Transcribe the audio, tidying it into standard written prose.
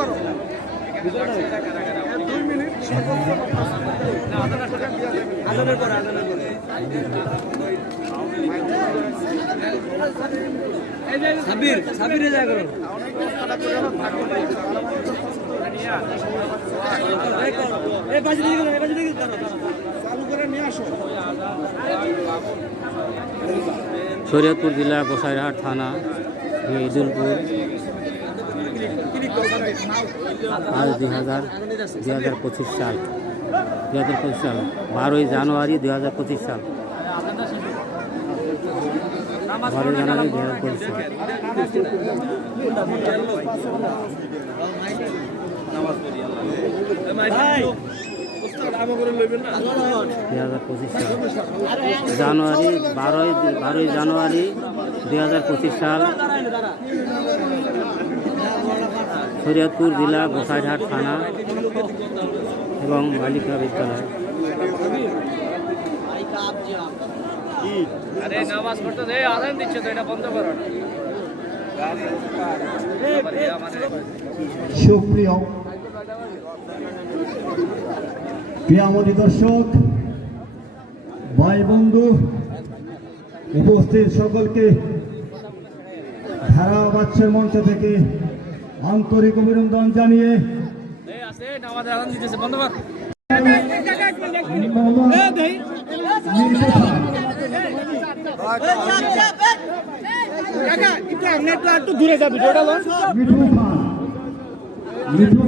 2 minute আজানের পরে সাবির যা করো শরীয়তপুর জেলা গোসাইরহাট থানা ঈদুলপুর আজ 2025 সাল 12ই জানুয়ারি 2025 সাল 12ই জানুয়ারি 2025 সাল 2025 সাল জানুয়ারি 12ই জানুয়ারি 2025 সাল শরীয়তপুর জেলা গোসাইরহাট থানা এবং বালিকা বিদ্যালয়। নামাজ পড়তে আজান দিচ্ছে তো এটা বন্ধ করো। সুপ্রিয় প্রিয়ামণি দর্শক ভাই বন্ধু উপস্থিত সকলকে ধারাবাচ্যের মঞ্চ থেকে আন্তরিক অভিনন্দন জানিয়ে মিঠু